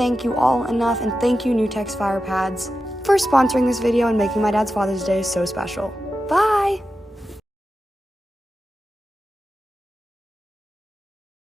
thank you all enough, and thank you Newtex FirePads for sponsoring this video and making my dad's Father's Day so special. Bye!